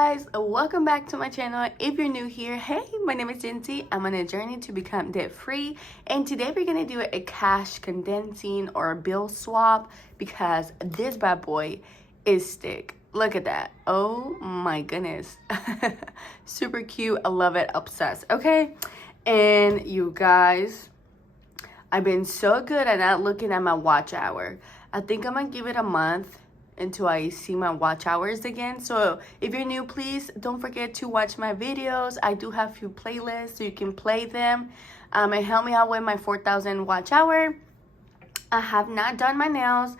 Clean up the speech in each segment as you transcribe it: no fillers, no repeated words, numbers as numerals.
guys, welcome back to my channel. If you're new here, hey, my name is Jinty. I'm on a journey to become debt free, and today we're gonna do a cash condensing or a bill swap because this bad boy is thick. Look at that. Oh my goodness. Super cute. I love it. Obsessed. Okay, and you guys, I've been so good at not looking at my watch hour. I think I'm gonna give it a month until I see my watch hours again. So if you're new, please don't forget to watch my videos. I do have a few playlists so you can play them and help me out with my 4,000 watch hour. I have not done my nails.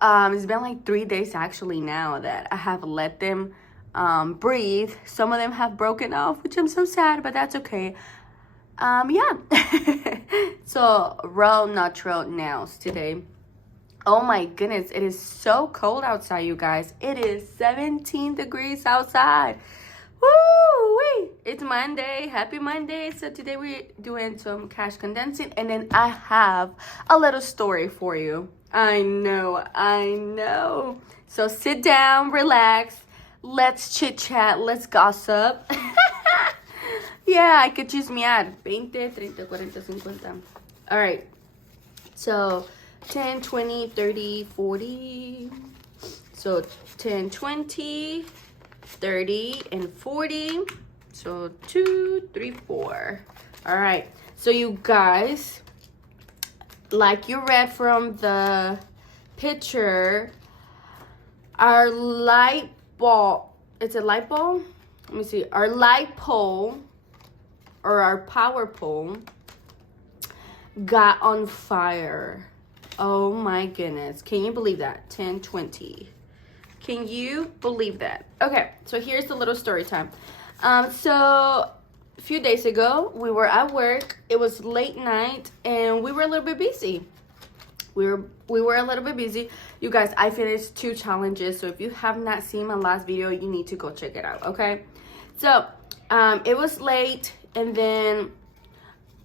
It's been like 3 days actually now that I have let them breathe. Some of them have broken off, which I'm so sad, but that's okay. Yeah. So raw natural nails today. Oh my goodness, it is so cold outside, you guys. It is 17 degrees outside. Woo! It's Monday. Happy Monday. So today we're doing some cash condensing, and then I have a little story for you. I know. So sit down, relax. Let's chit chat. Let's gossip. Yeah, I could choose me at 20, 30, 40, 50. All right. So 10, 20, 30, 40. So 10, 20, 30, and 40. So 2, 3, 4. All right. So you guys, like you read from the picture, our light bulb, it's a light bulb? Let me see. Our light pole or our power pole got on fire. Oh my goodness. Can you believe that? 10, 20. Can you believe that? Okay, so here's the little story time. So a few days ago, we were at work. It was late night and we were a little bit busy. We were a little bit busy. You guys, I finished 2 challenges. So if you have not seen my last video, you need to go check it out, okay? So it was late, and then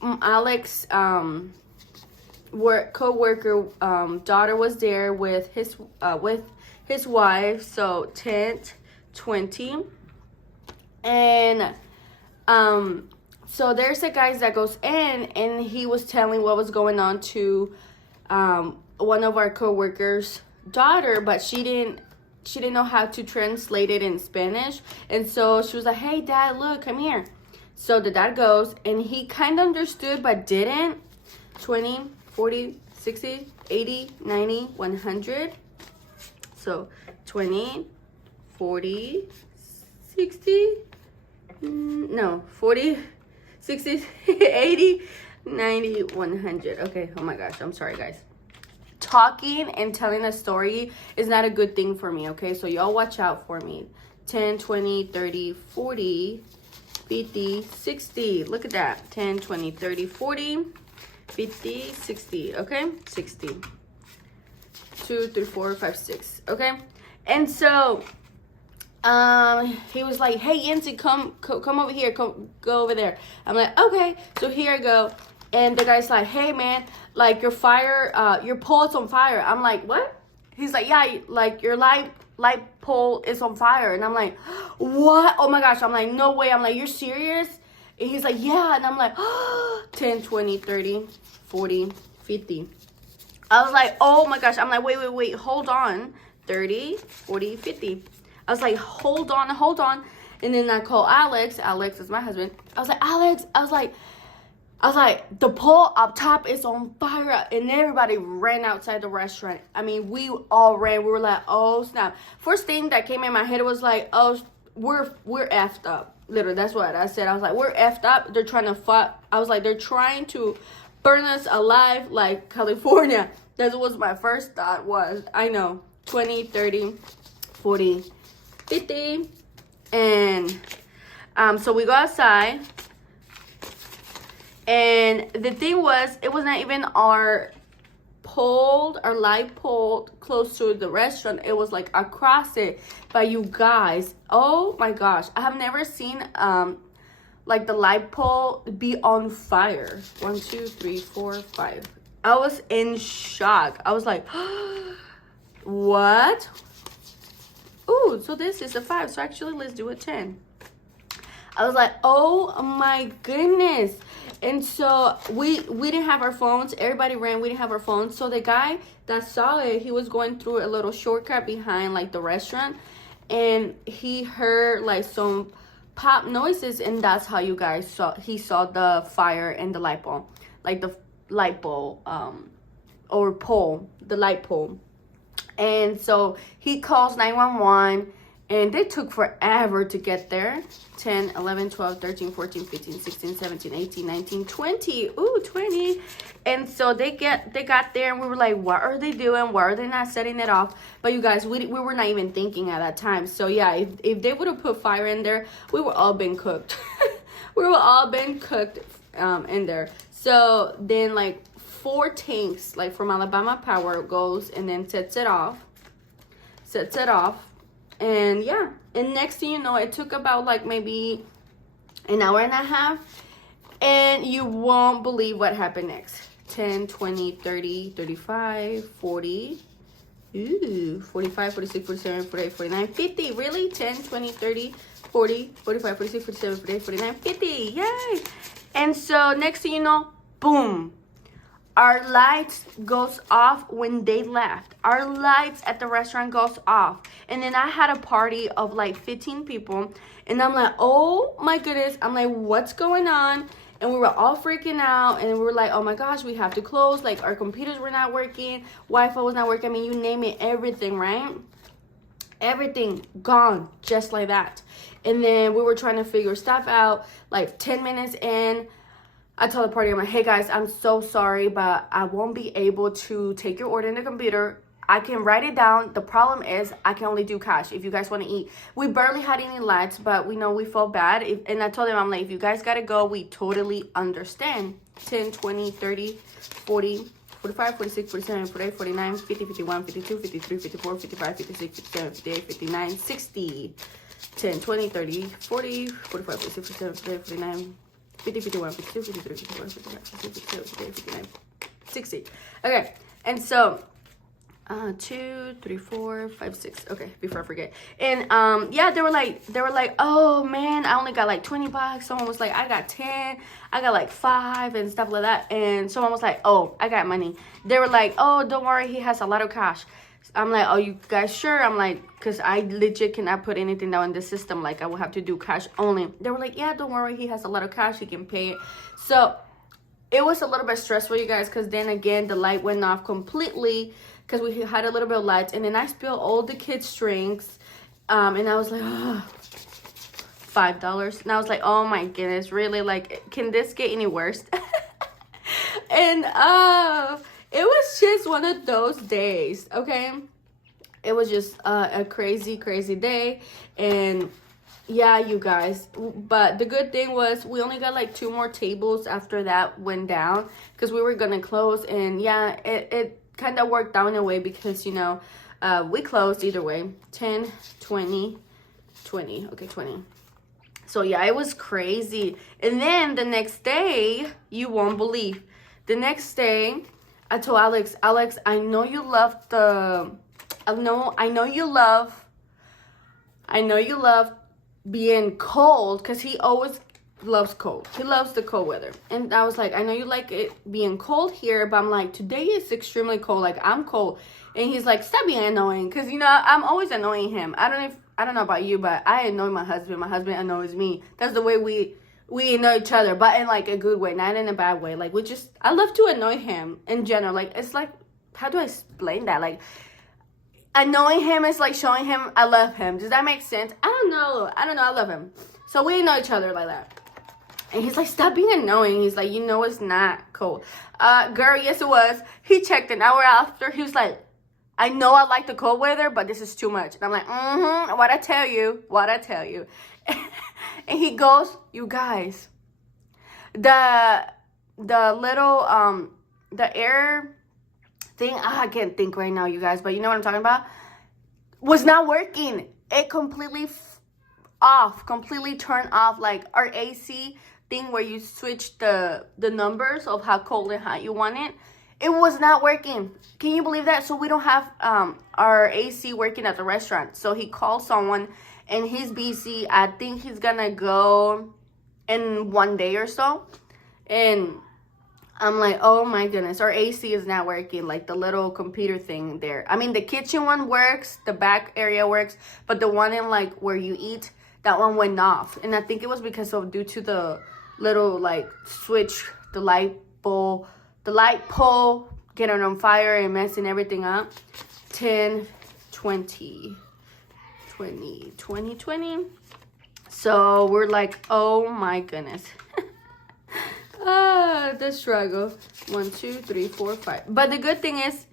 Alex co-worker daughter was there with his wife. So 10, 20, and so there's a guy that goes in, and he was telling what was going on to one of our co-workers daughter, but she didn't know how to translate it in Spanish. And so she was like, hey dad, look, come here. So the dad goes, and he kind of understood but didn't. 20, 40, 60, 80, 90, 100. So 20, 40, 60, no, 40, 60, 80, 90, 100. Okay, oh my gosh, I'm sorry guys. Talking and telling a story is not a good thing for me, okay? So y'all watch out for me. 10, 20, 30, 40, 50, 60. Look at that. 10, 20, 30, 40, 50, 60. Okay? 60. 2, 3, 4, 5, 6. Okay? And so he was like, hey Yancy, come over here, go over there. I'm like, okay. So here I go. And the guy's like, hey man, like your pole is on fire. I'm like, what? He's like, yeah, like your light pole is on fire. And I'm like, what? Oh my gosh. I'm like, no way. I'm like, you're serious? And he's like, yeah. And I'm like, 10, 20, 30, 40, 50. I was like, oh my gosh. I'm like, wait, hold on. 30, 40, 50. I was like, hold on. And then I call Alex. Alex is my husband. I was like, Alex, I was like, the pole up top is on fire, and everybody ran outside the restaurant. I mean, we all ran. We were like, oh snap. First thing that came in my head was like, oh, we're effed up. Literally, that's what I said. I was like, we're effed up. They're trying to fuck. I was like, they're trying to burn us alive like California. That was my first thought was. I know. 20, 30, 40, 50. And so we go outside. And the thing was, it was not even our light pole close to the restaurant. It was like across it. But you guys, oh my gosh, I have never seen like the light pole be on fire. 1, 2, 3, 4, 5. I was in shock. I was like, what? Ooh, so this is a 5. So actually, let's do a 10. I was like, oh my goodness. And so we didn't have our phones. Everybody ran. We didn't have our phones. So the guy that saw it, he was going through a little shortcut behind like the restaurant, and he heard like some pop noises, and that's how you guys saw. He saw the fire in the light bulb, like the light bulb, or pole, the light pole. And so he calls 911, and they took forever to get there. 10, 11, 12, 13, 14, 15, 16, 17, 18, 19, 20. Ooh, 20. And so they got there, and we were like, what are they doing? Why are they not setting it off? But you guys, we were not even thinking at that time. So yeah, if they would have put fire in there, we were all been cooked. We were all been cooked in there. So then like 4 tanks, like from Alabama Power, goes and then sets it off. And yeah, and next thing you know, it took about like maybe an hour and a half, and you won't believe what happened next. 10, 20, 30, 35, 40, 45, 46, 47, 48, 49, 50. Really? 10, 20, 30, 40, 45, 46, 47, 48, 49, 50. Yay! And so next thing you know, boom. Our lights goes off when they left. Our lights at the restaurant goes off. And then I had a party of like 15 people. And I'm like, oh my goodness. I'm like, what's going on? And we were all freaking out. And we were like, oh my gosh, we have to close. Like our computers were not working. Wi-Fi was not working. I mean, you name it, everything, right? Everything gone just like that. And then we were trying to figure stuff out. Like 10 minutes in, I told the party, I'm like, hey guys, I'm so sorry, but I won't be able to take your order in the computer. I can write it down. The problem is I can only do cash if you guys want to eat. We barely had any lights, but we know we felt bad. And I told them, I'm like, if you guys got to go, we totally understand. 10, 20, 30, 40, 45, 46, 47, 48, 49, 50, 51, 52, 53, 54, 55, 56, 57, 58, 59, 60. 10, 20, 30, 40, 45, 46, 47, 48, 49, 50, 51, 52, 53, 54, 55, 56, 57, 58, 59, 60. Okay, and so 2, 3, 4, 5, 6. Okay, before I forget. And yeah, they were like, oh man, I only got like $20. Someone was like, I got 10. I got like 5 and stuff like that. And someone was like, oh, I got money. They were like, oh, don't worry, he has a lot of cash. I'm like, oh, you guys sure? I'm like, because I legit cannot put anything down in the system. Like, I will have to do cash only. They were like, yeah, don't worry. He has a lot of cash. He can pay it. So it was a little bit stressful, you guys, because then again, the light went off completely because we had a little bit of lights. And then I spilled all the kids' drinks. And I was like, oh, $5. And I was like, oh, my goodness, really? Like, can this get any worse? And it was just one of those days, okay? It was just a crazy, crazy day. And yeah, you guys. But the good thing was we only got like 2 more tables after that went down because we were going to close. And yeah, it kind of worked out in a way because, you know, we closed either way. 10, 20, 20. Okay, 20. So yeah, it was crazy. And then the next day, you won't believe. The next day, I told Alex, I know you love being cold because he always loves cold. He loves the cold weather. And I was like, I know you like it being cold here, but I'm like, today is extremely cold. Like, I'm cold. And he's like, stop being annoying. Because, you know, I'm always annoying him. I don't know about you, but I annoy my husband. My husband annoys me. That's the way we annoy each other, but in like a good way, not in a bad way. Like, I love to annoy him in general. Like, it's like, how do I explain that? Like, annoying him is like showing him I love him. Does that make sense? I don't know. I love him. So we annoy each other like that. And he's like, stop being annoying. He's like, you know it's not cold. Girl, yes it was. He checked an hour after. He was like, I know I like the cold weather, but this is too much. And I'm like, what I tell you. And he goes, you guys, the little, the air thing, I can't think right now, you guys, but you know what I'm talking about, was not working. It completely turned off, like our AC thing where you switch the numbers of how cold and hot you want it. It was not working. Can you believe that? So we don't have our AC working at the restaurant. So he called someone and he's busy. I think he's gonna go in 1 day or so. And I'm like, oh my goodness, our AC is not working, like the little computer thing there. I mean, the kitchen one works, the back area works, but the one in like where you eat, that one went off. And I think it was because of due to the little like switch, the light pole getting on fire and messing everything up. 10, 20. So we're like, oh my goodness. The struggle. 1, 2, 3, 4, 5. But the good thing is,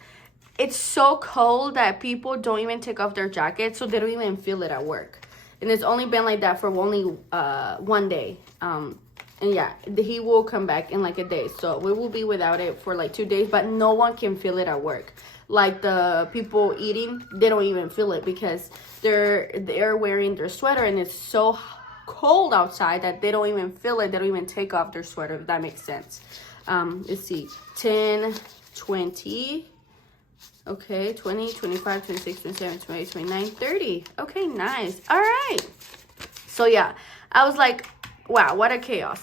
it's so cold that people don't even take off their jackets, so they don't even feel it at work. And it's only been like that for only 1 day. And yeah, he will come back in like a day. So we will be without it for like 2 days, but no one can feel it at work. Like the people eating, they don't even feel it because they're wearing their sweater and it's so cold outside that they don't even feel it. They don't even take off their sweater, if that makes sense. Let's see, 10, 20. Okay, 20, 25, 26, 27, 28, 29, 30. Okay, nice. All right. So yeah, I was like, wow, what a chaos.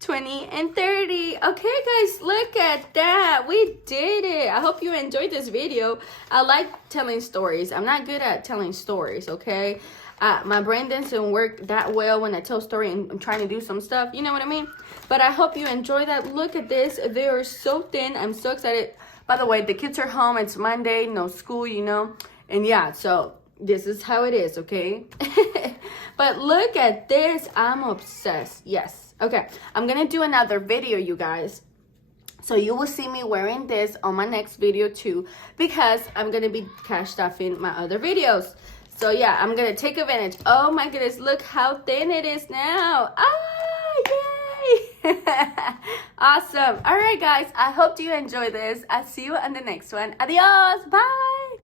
20 and 30. Okay, guys, look at that. We did it. I hope you enjoyed this video. I like telling stories. I'm not good at telling stories, okay? My brain doesn't work that well when I tell a story and I'm trying to do some stuff. You know what I mean? But I hope you enjoy that. Look at this. They are so thin. I'm so excited. By the way, the kids are home. It's Monday. No school, you know. And yeah, so this is how it is, okay? But look at this. I'm obsessed. Yes. Okay. I'm going to do another video, you guys. So you will see me wearing this on my next video too, because I'm going to be cash stuffing my other videos. So yeah, I'm going to take advantage. Oh my goodness, look how thin it is now. Yay! Awesome. All right, guys, I hope you enjoy this. I'll see you on the next one. Adios. Bye.